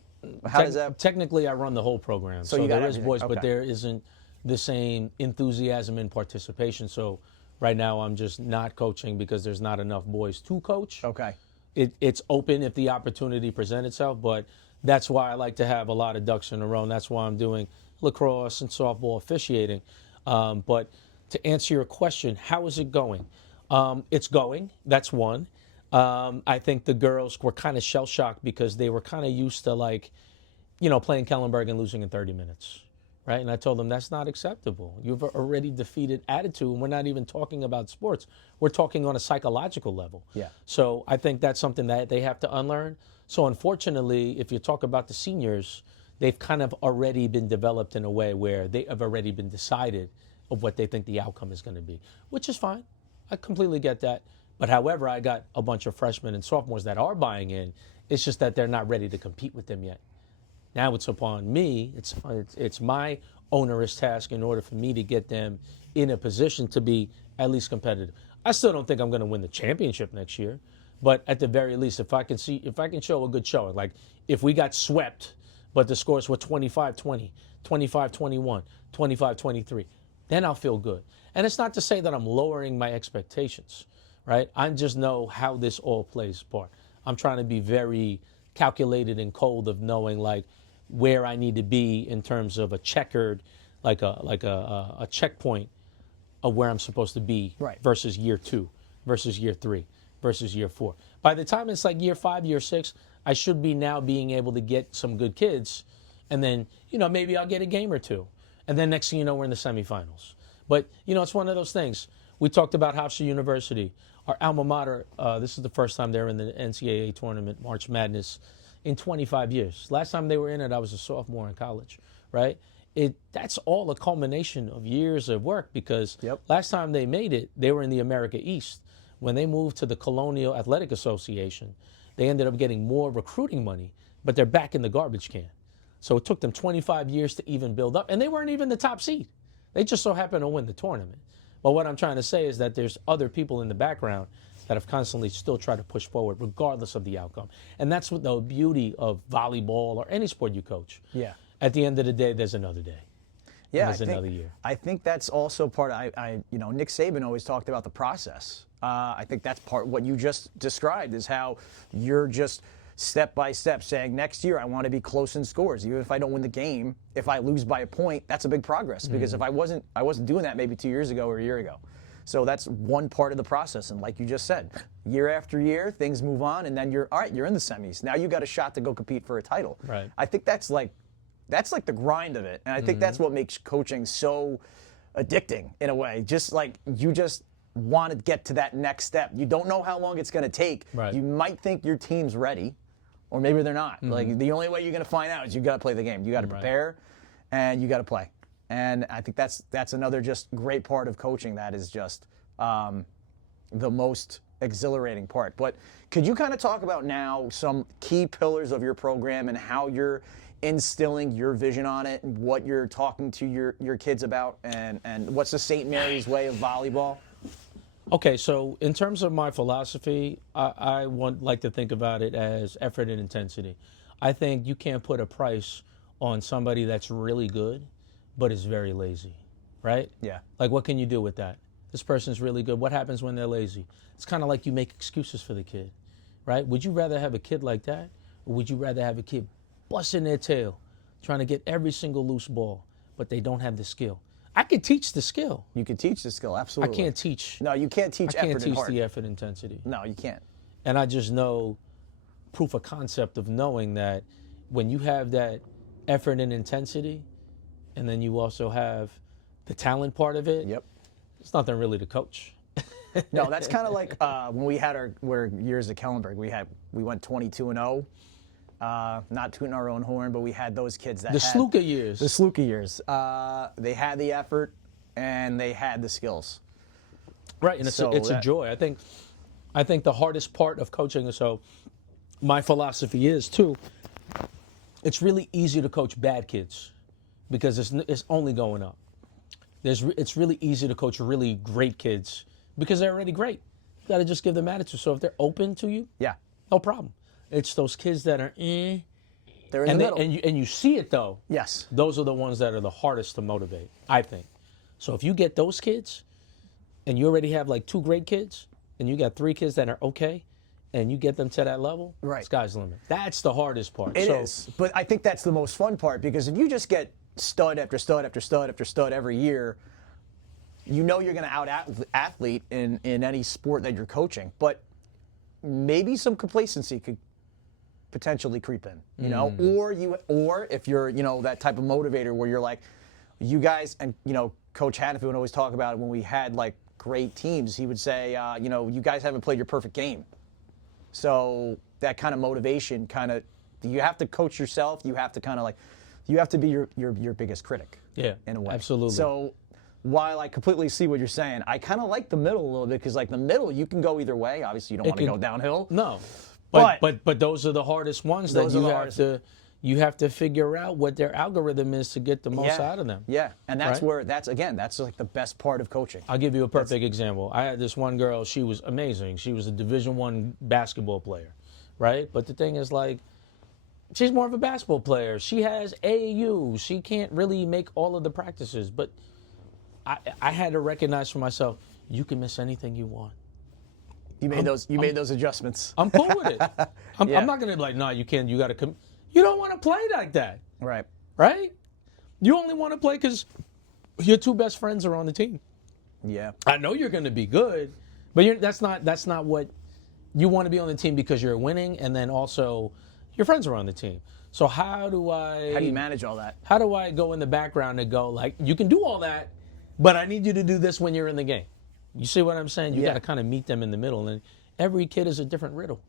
how does that? Technically, I run the whole program. So you got there is everything. boys, Okay. but there isn't the same enthusiasm and participation. So right now, I'm just not coaching because there's not enough boys to coach. Okay. It's open if the opportunity presents itself, but that's why I like to have a lot of ducks in a row, and that's why I'm doing lacrosse and softball officiating. But to answer your question, how is it going? It's going. That's one. I think the girls were kind of shell-shocked because they were kind of used to, like, playing Kellenberg and losing in 30 minutes, right? And I told them that's not acceptable. You've already defeated attitude, and we're not even talking about sports. We're talking on a psychological level. Yeah. So I think that's something that they have to unlearn. So unfortunately, if you talk about the seniors, they've kind of already been developed in a way where they have already been decided of what they think the outcome is going to be, which is fine. I completely get that. But however, I got a bunch of freshmen and sophomores that are buying in. It's just that they're not ready to compete with them yet. Now it's upon me. It's my onerous task in order for me to get them in a position to be at least competitive. I still don't think I'm going to win the championship next year, but at the very least, if I can show a good showing, like if we got swept, but the scores were 25-20, 25-21, 25-23, then I'll feel good. And it's not to say that I'm lowering my expectations, right? I just know how this all plays part. I'm trying to be very calculated and cold of knowing like where I need to be in terms of a checkered, like a checkpoint of where I'm supposed to be versus year 2, versus year 3, versus year 4. By the time it's like year 5, year 6, I should be now being able to get some good kids, and then maybe I'll get a game or two, and then next thing you know we're in the semifinals. But it's one of those things. We talked about Hofstra University, our alma mater. This is the first time they're in the NCAA tournament, March Madness, in 25 years. Last time they were in it, I was a sophomore in college, right? That's all a culmination of years of work because last time they made it, they were in the America East. When they moved to the Colonial Athletic Association, they ended up getting more recruiting money, but they're back in the garbage can. So it took them 25 years to even build up, and they weren't even the top seed. They just so happened to win the tournament. But what I'm trying to say is that there's other people in the background that have constantly still tried to push forward regardless of the outcome. And that's what the beauty of volleyball or any sport you coach. Yeah. At the end of the day, there's another day. Yeah, There's another year. I think that's also part. Nick Saban always talked about the process. I think that's part what you just described is how you're just step by step saying next year I want to be close in scores. Even if I don't win the game, if I lose by a point, that's a big progress because if I wasn't doing that maybe 2 years ago or a year ago. So that's one part of the process. And like you just said, year after year, things move on, and then you're in the semis. Now you got a shot to go compete for a title. Right. I think that's like the grind of it. And I think that's what makes coaching so addicting in a way. Just like you just want to get to that next step. You don't know how long it's going to take. Right. You might think your team's ready, or maybe they're not. Like the only way you're going to find out is you got to play the game. You got to prepare, and you got to play. And I think that's another just great part of coaching that is just the most exhilarating part. But could you kind of talk about now some key pillars of your program and how you're instilling your vision on it and what you're talking to your kids about and what's the St. Mary's way of volleyball? Okay, so in terms of my philosophy, I like to think about it as effort and intensity. I think you can't put a price on somebody that's really good but is very lazy, right? Yeah. Like, what can you do with that? This person's really good. What happens when they're lazy? It's kind of like you make excuses for the kid, right? Would you rather have a kid like that, or would you rather have a kid busting their tail, trying to get every single loose ball, but they don't have the skill? I could teach the skill. You can teach the skill, absolutely. I can't teach. No, you can't teach effort and I can't teach heart. the effort intensity. No, you can't. And I just know proof of concept of knowing that when you have that effort and intensity, and then you also have the talent part of it, Yep. it's nothing really to coach. No, that's kind of like when we had our years at Kellenberg. We went 22-0. Not tooting our own horn, but we had those kids that The had Sluka years. The Sluka years. They had the effort and they had the skills. Right, and it's a joy. I think the hardest part of coaching, so my philosophy is too, it's really easy to coach bad kids because it's only going up. It's really easy to coach really great kids because they're already great. You got to just give them attitude. So if they're open to you, Yeah. no problem. It's those kids that are They're in the middle. and you see it though. Yes. Those are the ones that are the hardest to motivate, I think. So if you get those kids, and you already have like 2 great kids, and you got 3 kids that are okay, and you get them to that level, Right. sky's the limit. That's the hardest part. It is. But I think that's the most fun part because if you just get stud after stud after stud after stud every year, you know you're going to out-athlete in any sport that you're coaching. But maybe some complacency could potentially creep in, you know, or if you're, that type of motivator where you're like, you guys, and, Coach Hadfield would always talk about it when we had like great teams. He would say, you guys haven't played your perfect game. So that kind of motivation you have to coach yourself. You have to you have to be your biggest critic. Yeah, in a way. absolutely. So while I completely see what you're saying, I kind of like the middle a little bit because like the middle, you can go either way. Obviously, you don't want to go downhill. No, But those are the hardest ones that you have to figure out what their algorithm is to get the most out of them. Yeah, and that's Right? where that's like the best part of coaching. I'll give you a perfect example. I had this one girl, she was amazing. She was a Division I basketball player, right? But the thing is, like, she's more of a basketball player. She has AAU. She can't really make all of the practices. But I had to recognize for myself, you can miss anything you want. You made those adjustments. I'm cool with it. I'm not going to be like, no, you can't. You got to come. You don't want to play like that. Right. Right? You only want to play because your 2 best friends are on the team. Yeah. I know you're going to be good, but that's not what you want to be on the team because you're winning, and then also your friends are on the team. So how do you manage all that? How do I go in the background and go like, you can do all that, but I need you to do this when you're in the game? You see what I'm saying? You got to kind of meet them in the middle, and every kid is a different riddle,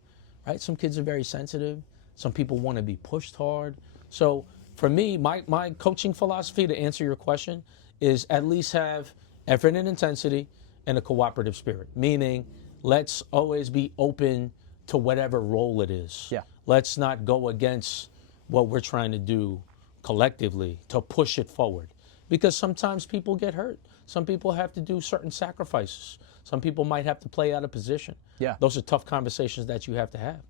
right? Some kids are very sensitive. Some people want to be pushed hard. So for me, my coaching philosophy, to answer your question, is at least have effort and intensity and a cooperative spirit, meaning let's always be open to whatever role it is. Yeah. Let's not go against what we're trying to do collectively to push it forward. Because sometimes people get hurt. Some people have to do certain sacrifices. Some people might have to play out of position. Yeah. Those are tough conversations that you have to have.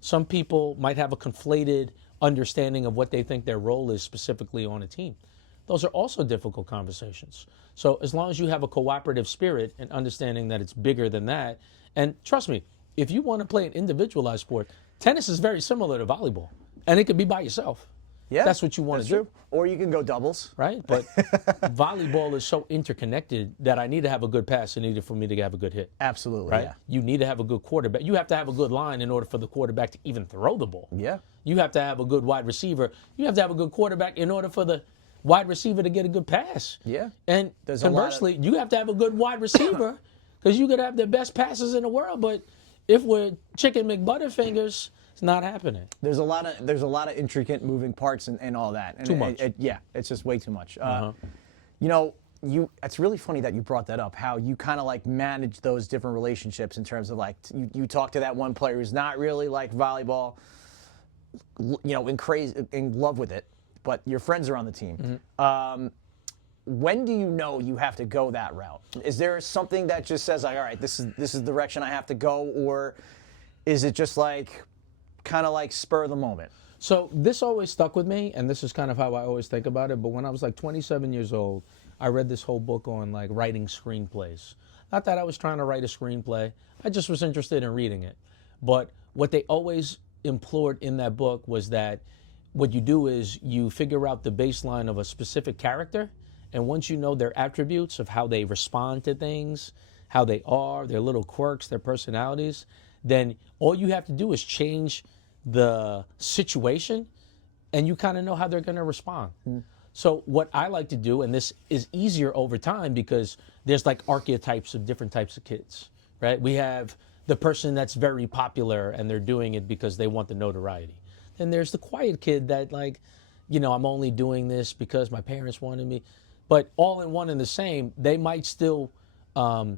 Some people might have a conflated understanding of what they think their role is specifically on a team. Those are also difficult conversations. So as long as you have a cooperative spirit and understanding that it's bigger than that, and trust me, if you want to play an individualized sport, tennis is very similar to volleyball, and it could be by yourself. Yeah, That's what you want to do. True. Or you can go doubles. Right? But volleyball is so interconnected that I need to have a good pass in order for me to have a good hit. Absolutely, Right? yeah. You need to have a good quarterback. You have to have a good line in order for the quarterback to even throw the ball. Yeah. You have to have a good wide receiver. You have to have a good quarterback in order for the wide receiver to get a good pass. Yeah. And There's a lot of- conversely, you have to have a good wide receiver because you could have the best passes in the world, but if we're chicken McButterfingers, it's not happening. There's a lot of intricate moving parts and all that. And Too much. Yeah, it's just way too much. You know, it's really funny that you brought that up, how you kind of like manage those different relationships in terms of like, you talk to that one player who's not really like volleyball, you know, in love with it, but your friends are on the team. When do you know you have to go that route? Is there something that just says like, all right, this is the direction I have to go, or is it just like kind of like spur of the moment? So this always stuck with me, and this is kind of how I always think about it. But when I was like 27 years old, I read this whole book on like writing screenplays. Not that I was trying to write a screenplay. I just was interested in reading it. But what they always implored in that book was that what you do is you figure out the baseline of a specific character, and once you know their attributes of how they respond to things, how they are, their little quirks, their personalities, then all you have to do is change the situation and you kind of know how they're going to respond. So what I like to do, and this is easier over time because there's like archetypes of different types of kids, right? We have the person that's very popular and they're doing it because they want the notoriety. Then there's the quiet kid that like, you know, I'm only doing this because my parents wanted me. But all in one and the same, they might still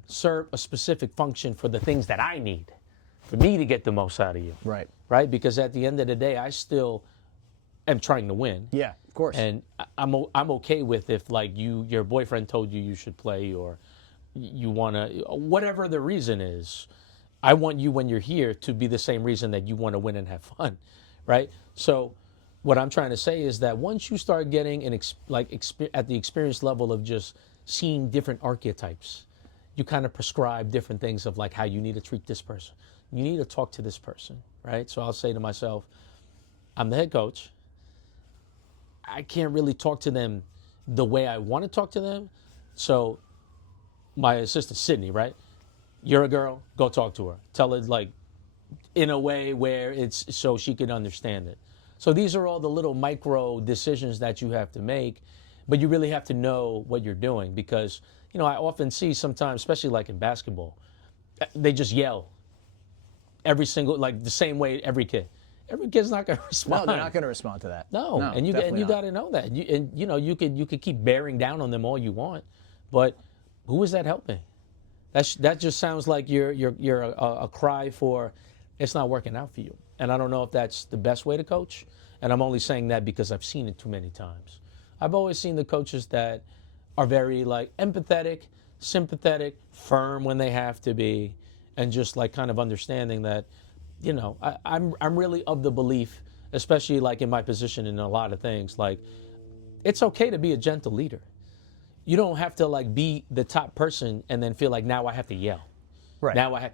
serve a specific function for the things that I need, for me to get the most out of you. Right. Right? Because at the end of the day, I still am trying to win. Yeah, of course. And I'm okay with if like your boyfriend told you should play, or you want to, whatever the reason is, I want you when you're here to be the same reason that you want to win and have fun. Right? So what I'm trying to say is that once you start getting at the experience level of just seeing different archetypes, you kind of prescribe different things of like how you need to treat this person. You need to talk to this person, right? So I'll say to myself, I'm the head coach. I can't really talk to them the way I want to talk to them. So my assistant, Sydney, right? You're a girl, go talk to her. Tell her like in a way where it's so she can understand it. So these are all the little micro decisions that you have to make, but you really have to know what you're doing because, you know, I often see sometimes, especially like in basketball, they just yell every single, like the same way every kid. Every kid's not going to respond. No, they're not going to respond to that. No, and you got to know that. You could keep bearing down on them all you want, but who is that helping? That just sounds like you're a cry for it's not working out for you. And I don't know if that's the best way to coach. And I'm only saying that because I've seen it too many times. I've always seen the coaches that are very like empathetic, sympathetic, firm when they have to be, and just like kind of understanding that, you know, I'm really of the belief, especially like in my position in a lot of things, like it's okay to be a gentle leader. You don't have to like be the top person and then feel like now I have to yell. Right. Now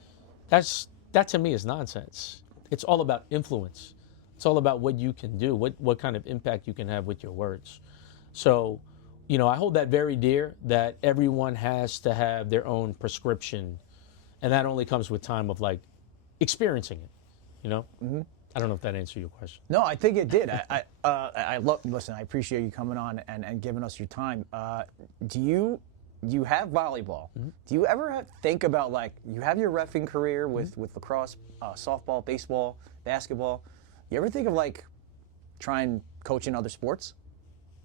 that to me is nonsense. It's all about influence. It's all about what you can do, what kind of impact you can have with your words. So, you know, I hold that very dear, that everyone has to have their own prescription. And that only comes with time of like experiencing it, you know? Mm-hmm. I don't know if that answered your question. No, I think it did. Listen, I appreciate you coming on and giving us your time. You have volleyball. Mm-hmm. Do you ever think about like, you have your reffing career with lacrosse, softball, baseball, basketball. You ever think of like trying coaching other sports?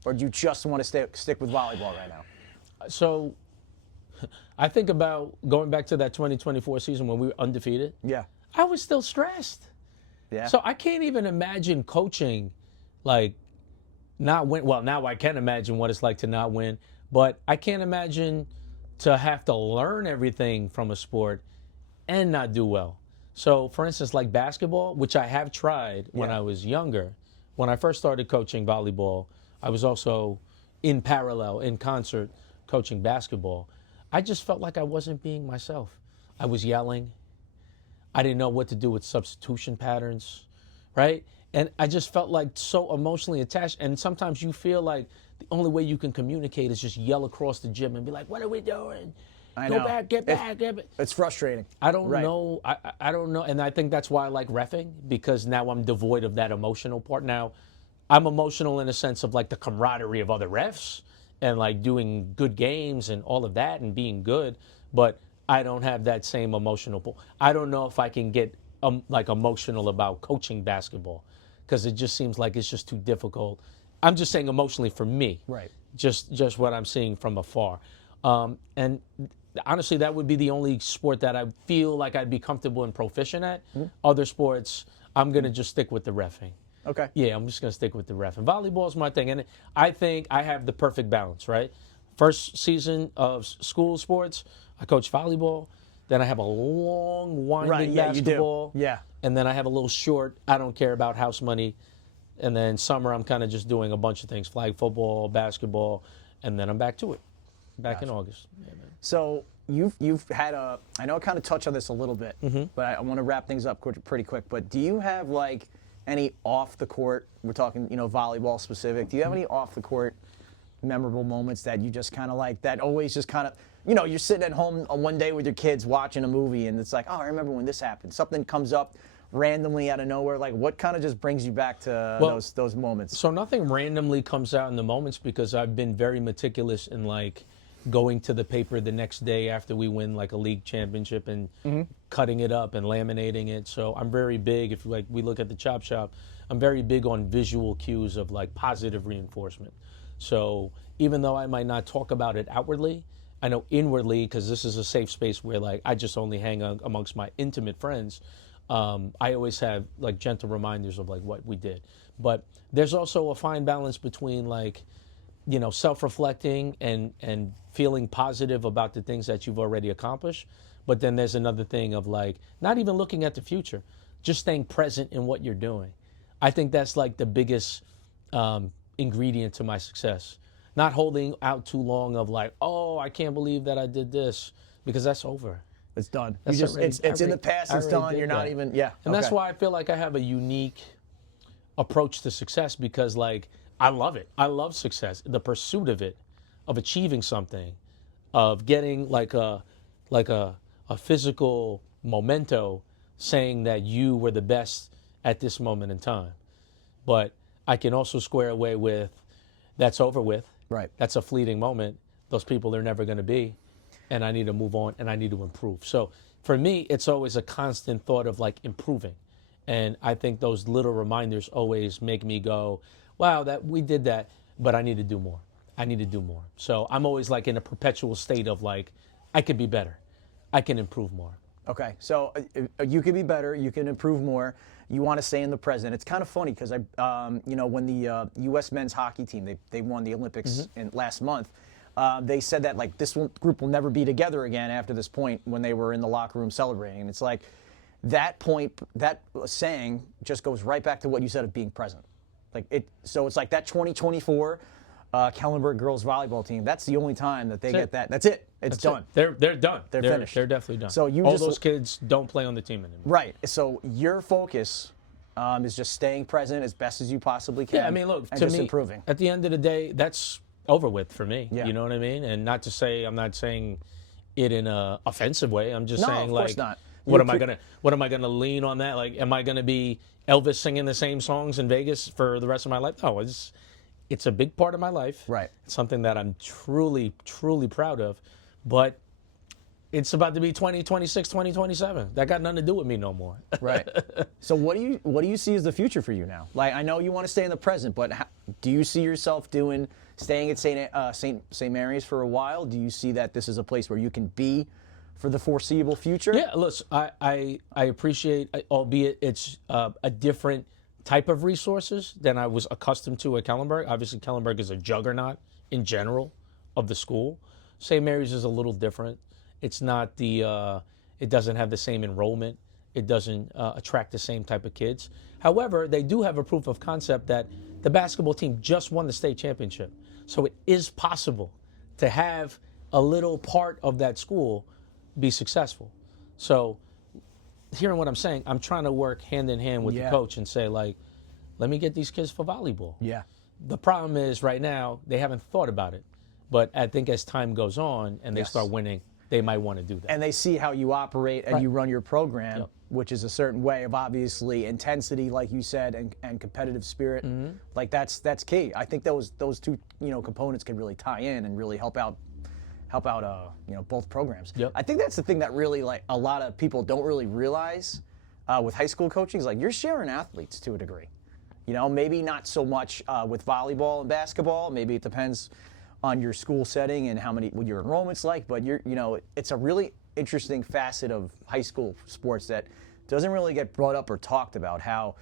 Or do you just want to stick with volleyball right now? So I think about going back to that 2024 season when we were undefeated. Yeah. I was still stressed. Yeah. So I can't even imagine coaching like not win. Well, now I can imagine what it's like to not win, but I can't imagine to have to learn everything from a sport and not do well. So, for instance, like basketball, which I have tried when I was younger. When I first started coaching volleyball, I was also in parallel, in concert, coaching basketball. I just felt like I wasn't being myself. I was yelling. I didn't know what to do with substitution patterns, right? And I just felt like so emotionally attached. And sometimes you feel like the only way you can communicate is just yell across the gym and be like, what are we doing? I Go know. back, get back, get back. It's frustrating. I don't Right. know. I don't know. And I think that's why I like reffing, because now I'm devoid of that emotional part. Now, I'm emotional in a sense of like the camaraderie of other refs and like doing good games and all of that and being good. But I don't have that same emotional pull. I don't know if I can get like emotional about coaching basketball, because it just seems like it's just too difficult. I'm just saying emotionally for me. Right. Just what I'm seeing from afar. And honestly, that would be the only sport that I feel like I'd be comfortable and proficient at. Other sports, I'm going to just stick with the reffing. Okay. Yeah, I'm just going to stick with the ref. And volleyball is my thing. And I think I have the perfect balance, right? First season of school sports, I coach volleyball. Then I have a long, winding basketball. You do. Yeah. And then I have a little short, I don't care about house money. And then summer, I'm kind of just doing a bunch of things, flag football, basketball, and then I'm back to it, back in August. Yeah, man. So you've had I know I kind of touched on this a little bit, but I want to wrap things up pretty quick. But do you have like any off the court, we're talking, volleyball specific, do you have any off the court memorable moments that you just kind of like, that always just kind of, you're sitting at home on one day with your kids watching a movie and it's like, oh, I remember when this happened. Something comes up randomly out of nowhere. Like what kind of just brings you back to those moments? So nothing randomly comes out in the moments, because I've been very meticulous in like going to the paper the next day after we win like a league championship and cutting it up and laminating it. So I'm very big, if like we look at the Chop Shop, I'm very big on visual cues of like positive reinforcement. So even though I might not talk about it outwardly, I know inwardly, because this is a safe space where like I just only hang out amongst my intimate friends, I always have like gentle reminders of like what we did. But there's also a fine balance between like, self-reflecting and feeling positive about the things that you've already accomplished. But then there's another thing of like, not even looking at the future, just staying present in what you're doing. I think that's like the biggest ingredient to my success. Not holding out too long of like, oh, I can't believe that I did this, because that's over. It's done. That's It's in the past. It's done. You're not even. Yeah. And that's why I feel like I have a unique approach to success, because like I love it. I love success, the pursuit of it, of achieving something, of getting like a physical memento saying that you were the best at this moment in time. But I can also square away with that's over with. Right. That's a fleeting moment. Those people are never going to be. And I need to move on and I need to improve. So for me, it's always a constant thought of like improving. And I think those little reminders always make me go, wow, that we did that, but I need to do more. I need to do more. So I'm always like in a perpetual state of like, I could be better. I can improve more. Okay, so you can be better, you can improve more, you want to stay in the present. It's kind of funny because when the U.S. men's hockey team, they won the Olympics last month, they said that like this group will never be together again after this point when they were in the locker room celebrating. And it's like that point, that saying just goes right back to what you said of being present. So it's like that 2024 Kellenberg girls volleyball team. That's the only time that they get that. That's it. It's done. They're done. They're finished. They're definitely done. So all those kids don't play on the team anymore. Right. So your focus is just staying present as best as you possibly can. Yeah, I mean, look, and to just me, improving. At the end of the day, that's over with for me. Yeah. You know what I mean? And not to say, I'm not saying it in a offensive way. I'm just saying, of course not. What am I gonna lean on that? Like, am I gonna be Elvis singing the same songs in Vegas for the rest of my life? No, it's a big part of my life. Right. It's something that I'm truly, truly proud of. But it's about to be 2026, 2027. That got nothing to do with me no more. Right. So what do you see as the future for you now? Like, I know you want to stay in the present, but do you see yourself staying at St.Mary's for a while? Do you see that this is a place where you can be for the foreseeable future? Yeah, listen, I appreciate, albeit it's a different type of resources than I was accustomed to at Kellenberg. Obviously, Kellenberg is a juggernaut in general of the school. St. Mary's is a little different. It's not it doesn't have the same enrollment. It doesn't attract the same type of kids. However, they do have a proof of concept that the basketball team just won the state championship. So it is possible to have a little part of that school be successful. So hearing what I'm saying, I'm trying to work hand in hand with the coach and say, like, let me get these kids for volleyball. Yeah. The problem is right now they haven't thought about it. But I think as time goes on and they start winning, they might want to do that. And they see how you operate and you run your program, which is a certain way of obviously intensity, like you said, and competitive spirit. Like that's key. I think those two components can really tie in and really help out both programs. I think that's the thing that really like a lot of people don't really realize with high school coaching is like you're sharing athletes to a degree. Maybe not so much with volleyball and basketball. Maybe it depends on your school setting and what your enrollment's like, but it's a really interesting facet of high school sports that doesn't really get brought up or talked about. How,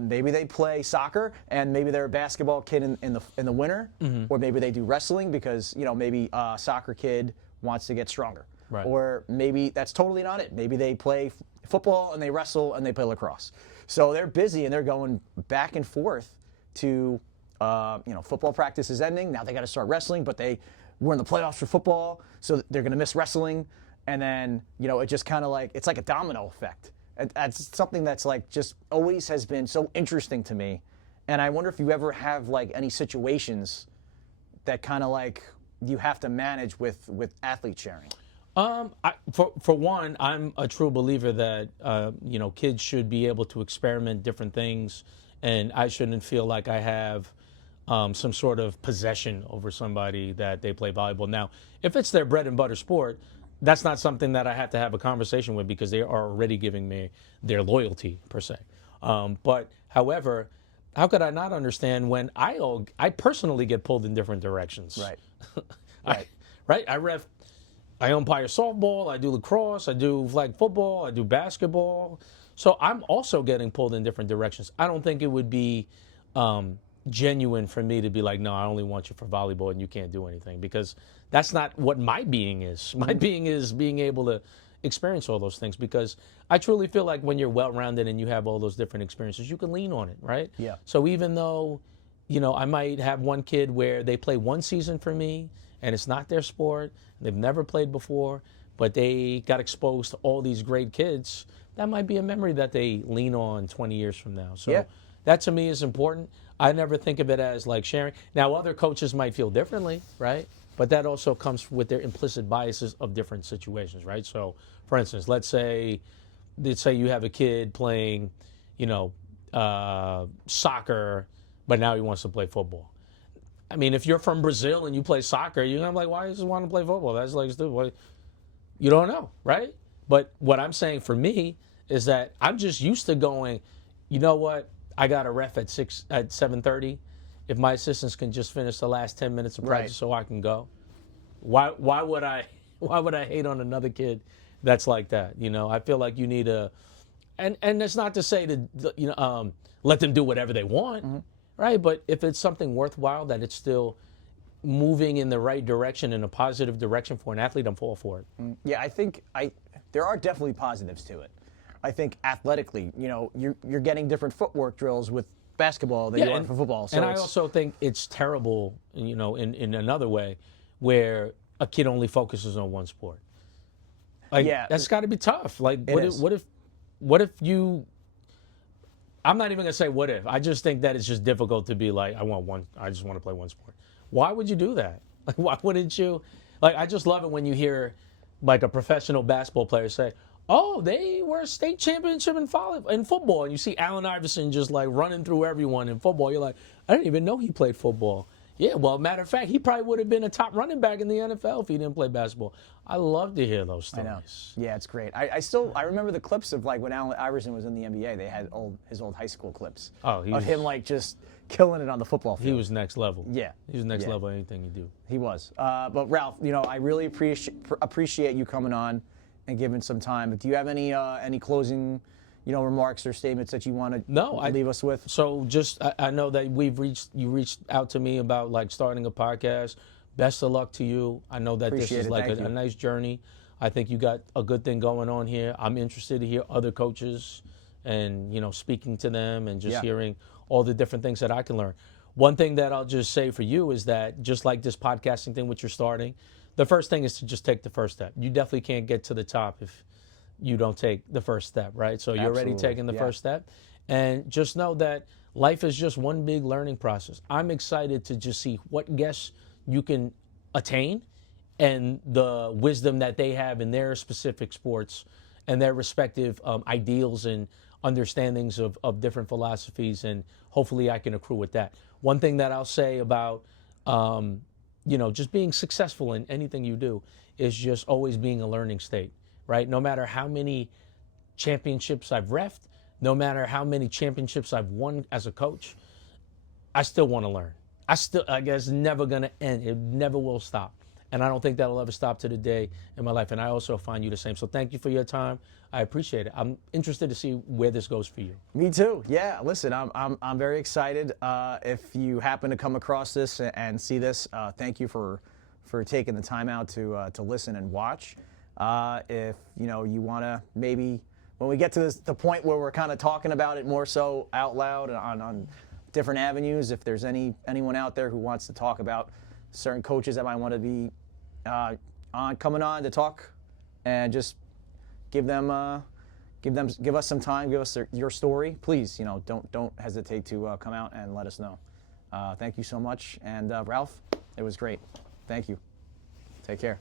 maybe they play soccer and maybe they're a basketball kid in the winter, or maybe they do wrestling because maybe a soccer kid wants to get stronger, or maybe that's totally not it. Maybe they play football and they wrestle and they play lacrosse. So they're busy and they're going back and forth to. Football practice is ending. Now they got to start wrestling, but we're in the playoffs for football, so they're going to miss wrestling. And then, it just kind of like, it's like a domino effect. And that's something that's like just always has been so interesting to me. And I wonder if you ever have like any situations that kind of like you have to manage with athlete sharing. For one, I'm a true believer that, kids should be able to experiment different things, and I shouldn't feel like I have some sort of possession over somebody that they play volleyball. Now, if it's their bread and butter sport, that's not something that I have to have a conversation with because they are already giving me their loyalty, per se. But, however, how could I not understand when I personally get pulled in different directions? Right. I umpire softball, I do lacrosse, I do flag football, I do basketball. So I'm also getting pulled in different directions. I don't think it would be genuine for me to be like, no, I only want you for volleyball and you can't do anything, because that's not what my being is. My being is being able to experience all those things, because I truly feel like when you're well-rounded and you have all those different experiences, you can lean on it, right? Yeah. So even though, I might have one kid where they play one season for me and it's not their sport, they've never played before, but they got exposed to all these great kids, that might be a memory that they lean on 20 years from now. So that to me is important. I never think of it as like sharing. Now, other coaches might feel differently, right? But that also comes with their implicit biases of different situations, right? So, for instance, let's say you have a kid playing, soccer, but now he wants to play football. I mean, if you're from Brazil and you play soccer, you're going to be like, why does he want to play football? That's like stupid. You don't know, right? But what I'm saying for me is that I'm just used to going, you know what? I got a ref at 7:30. If my assistants can just finish the last 10 minutes of practice so I can go, why would I hate on another kid that's like that? I feel like you need and it's not to say to let them do whatever they want, right? But if it's something worthwhile that it's still moving in the right direction, in a positive direction for an athlete, I'm all for it. Yeah, I think there are definitely positives to it. I think athletically, you're getting different footwork drills with basketball than you are for football. So and I also think it's terrible, in another way, where a kid only focuses on one sport. Like, that's got to be tough. Like, what if you? I'm not even gonna say what if. I just think that it's just difficult to be like, I just want to play one sport. Why would you do that? Like, why wouldn't you? Like, I just love it when you hear, like, a professional basketball player say, oh, they were a state championship in football. And you see Allen Iverson just like running through everyone in football. You're like, I didn't even know he played football. Yeah, well, matter of fact, he probably would have been a top running back in the NFL if he didn't play basketball. I love to hear those stories. I know. Yeah, it's great. I remember the clips of like when Allen Iverson was in the NBA. They had his old high school clips of him like just killing it on the football field. He was next level. Yeah. He was next level anything you do. He was. But Ralph, I really appreciate you coming on and giving some time. But do you have any closing, remarks or statements that you want to No, leave us with? So just I know that you reached out to me about like starting a podcast. Best of luck to you. I know that Appreciate this is it. like Thank a you. nice journey. I think you got a good thing going on here. I'm interested to hear other coaches and speaking to them and just Yeah. hearing all the different things that I can learn. One thing that I'll just say for you is that just like this podcasting thing which you're starting, the first thing is to just take the first step. You definitely can't get to the top if you don't take the first step, right? So you're already Absolutely. taking the Yeah. first step. And just know that life is just one big learning process. I'm excited to just see what guests you can attain and the wisdom that they have in their specific sports and their respective ideals and understandings of different philosophies. And hopefully I can accrue with that. One thing that I'll say about, just being successful in anything you do is just always being a learning state, right? No matter how many championships I've reffed, no matter how many championships I've won as a coach, I still want to learn. I guess, never going to end. It never will stop. And I don't think that'll ever stop to the day in my life. And I also find you the same. So thank you for your time. I appreciate it. I'm interested to see where this goes for you. Me too. Yeah. Listen, I'm very excited. If you happen to come across this and see this, thank you for taking the time out to listen and watch. If you want to maybe when we get to the point where we're kind of talking about it more so out loud on different avenues, if there's anyone out there who wants to talk about certain coaches that might want to be coming on to talk and just give us some time, give us your story, please, don't hesitate to come out and let us know. Thank you so much. And Ralph, it was great. Thank you. Take care.